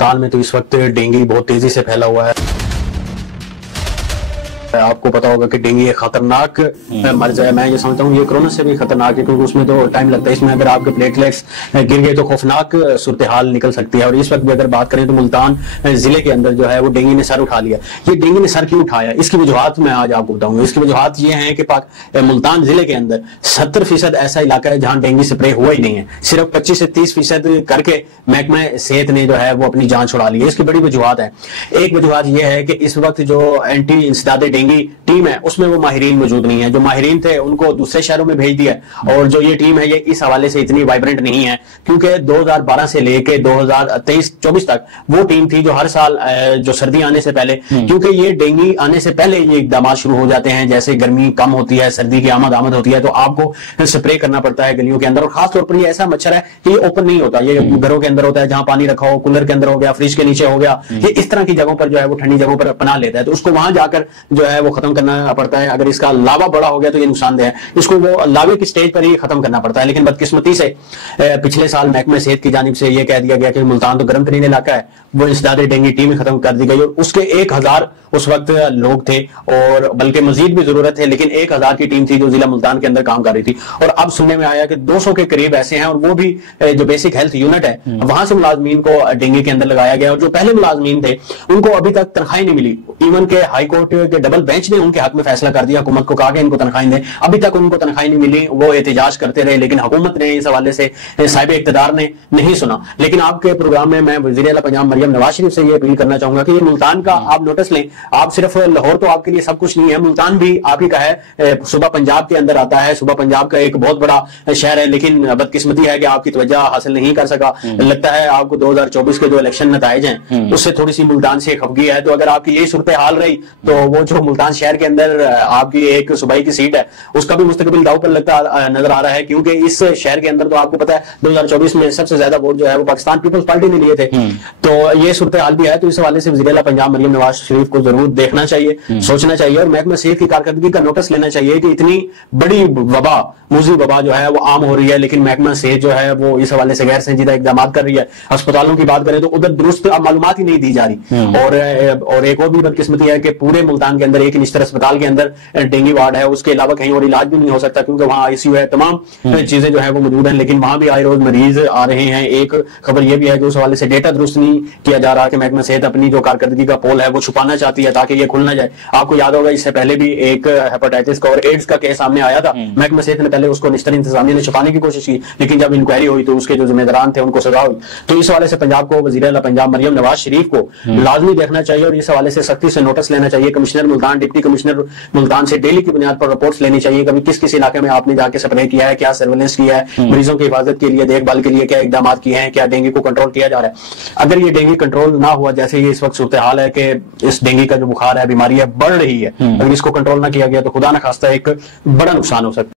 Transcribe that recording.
मुल्तान में तो इस वक्त डेंगू बहुत तेजी से फैला हुआ है। आपको पता होगा कि डेंगू एक खतरनाक मर्ज है। मैं ये समझता हूँ ये कोरोना से भी खतरनाक है, क्योंकि उसमें तो टाइम लगता है। इसमें अगर आपके प्लेटलेट्स गिर गए तो खौफनाक सूरत हाल निकल सकती है। और इस वक्त भी अगर बात करें तो मुल्तान जिले के अंदर जो है वो डेंगू ने सर उठा लिया। ये डेंगू ने सर क्यों उठाया, इसकी वजूहत मैं आज आपको बताऊंगा। इसकी वजूहत ये है कि मुल्तान जिले के अंदर 70% ऐसा इलाका है जहां डेंगू स्प्रे हुआ ही नहीं है। सिर्फ 25 से 30% करके महकमा सेहत ने जो है वो अपनी जान छुड़ा ली है। इसकी बड़ी वजूहत है। एक वजूहत यह है कि इस वक्त जो एंटी इंसदाद डेंगू टीम है उसमें वो माहिरीन मौजूद नहीं है। जो माहिरीन थे उनको दूसरे शहरों में भेज दिया। और जो ये टीम है ये इस हवाले से इतनी वाइब्रेंट नहीं है, क्योंकि 2012 से लेके 2023-24 तक वो टीम थी जो हर साल जो सर्दी आने से पहले, क्योंकि ये डेंगू आने से पहले ये इकदाम शुरू हो जाते हैं। जैसे गर्मी कम होती है, सर्दी की आमद होती है, तो आपको स्प्रे करना पड़ता है गलियों के अंदर। और खासतौर पर ये ऐसा मच्छर है कि ये ओपन नहीं होता, ये घरों के अंदर होता है, जहां पानी रखा हो, कूलर के अंदर हो गया, फ्रिज के नीचे हो गया, ये इस तरह की जगहों पर जो है वो ठंडी जगहों पर पनाह लेता है। तो उसको वहां जाकर जो है वो खत्म करना पड़ता है। अगर इसका लावा बड़ा हो गया तो ये नुकसानदेह है, इसको वो लावे की स्टेज पर ही खत्म करना पड़ता है। लेकिन बदकिस्मती से पिछले साल महकमा सेहत की जानिब से यह कह दिया गया कि मुल्तान तो गर्म तरीन इलाका है, वो इंसदाद डेंगू टीम खत्म कर दी गई। और उसके 1000 उस वक्त लोग थे, और बल्कि मजीद भी जरूरत है, लेकिन 1000 की टीम थी जो जिला मुल्तान के अंदर काम कर रही थी। और अब सुनने में आया कि 200 के करीब ऐसे हैं, और वो भी जो बेसिक हेल्थ यूनिट है वहां से मुलाजमीन को डेंगू के अंदर लगाया गया। और जो पहले मुलाजमीन थे उनको अभी तक तनख्वाही नहीं मिली। इवन के हाई कोर्ट के डबल बेंच ने उनके हक में फैसला कर दिया, हुकूमत को कहा कि इनको तनख्वाही दें। अभी तक उनको तनख्वाही नहीं मिली, वो एहतजाज करते रहे, लेकिन हुकूमत ने इस हवाले से साहिब इक़्तिदार ने नहीं सुना। लेकिन आपके प्रोग्राम में मैं वज़ीर आला पंजाब मरियम नवाज शरीफ से ये अपील करना चाहूंगा कि ये मुल्तान का आप नोटिस लें। आप सिर्फ लाहौर तो आपके लिए सब कुछ नहीं है, मुल्तान भी आप ही का है, सुबह पंजाब के अंदर आता है, सुबह पंजाब का एक बहुत बड़ा शहर है। लेकिन बदकिस्मती है कि आपकी तवज्जो हासिल नहीं कर सका। लगता है आपको 2024 के जो इलेक्शन नताइज हैं उससे थोड़ी सी मुल्तान से खफगी है। तो अगर आपकी यही सूरत हाल रही तो वो जो मुल्तान शहर के अंदर आपकी एक सूबाई की सीट है उसका भी मुस्तकबिल दाव पर लगता नजर आ रहा है। क्योंकि इस शहर के अंदर तो आपको पता है 2024 में सबसे ज्यादा वोट जो है वो पाकिस्तान पीपल्स पार्टी ने लिए थे। तो ये सूरत हाल भी है। तो इस हवाले से वज़ीर आला पंजाब मरियम नवाज शरीफ को जरूर देखना चाहिए, सोचना चाहिए, और महकमा सेहत की कारकर्दगी का नोटिस लेना चाहिए कि इतनी बड़ी वबा, मूजी वबा जो है वो आम हो रही है, लेकिन महकमा सेहत जो है वो इस हवाले से गैर संजीदा इकदाम कर रही है। अस्पतालों की बात करें तो उधर दुरुस्त मालूमात ही नहीं दी जा रही। और एक और भी बदकिस्मती है कि पूरे मुल्तान के अंदर एक निश्चित अस्पताल के अंदर डेंगू वार्ड है, उसके अलावा कहीं और इलाज भी नहीं हो सकता, क्योंकि वहां आईसीयू है, तमाम चीजें जो है वो मौजूद है। लेकिन वहां भी आए रोज मरीज आ रहे हैं। एक खबर यह भी है कि उस हवाले से डेटा दुरुस्त नहीं किया जा रहा कि महकमा सेहत अपनी जो कारकर्दगी का पोल है वो छुपाना चाहती है ताकि ये खुल ना जाए। आपको याद होगा इससे पहले भी एक हेपेटाइटिस का और एड्स का केस सामने आया था। महकमा सेहत ने पहले उसको निश्चित इंतजामिया ने छुपाने की कोशिश की, लेकिन जब इंक्वायरी हुई तो उसके जो जिम्मेदारान थे उनको सजा हुई। तो इस हवाले से पंजाब को वज़ीर आला पंजाब मरियम नवाज शरीफ को लाजमी देखना चाहिए और इस हवाले से सख्ती से नोटिस लेना चाहिए। Commissioner Multan, deputy commissioner Multan से डेली की बुनियाद पर रिपोर्ट्स लेनी चाहिए। कभी किस किस इलाके में आपने जाके स्प्रे किया है, क्या सर्वेलेंस किया है, मरीजों की हिफाजत के लिए, देखभाल के लिए क्या इकदाम किए हैं, क्या डेंगू को कंट्रोल किया जा रहा है। अगर ये डेंगू कंट्रोल ना हुआ, जैसे ये इस वक्त सूरत हाल है कि इस डेंगू का जो बुखार है, बीमारी है, बढ़ रही है, अगर इसको कंट्रोल ना किया गया तो खुदा न खास्ता एक बड़ा नुकसान हो सकता है।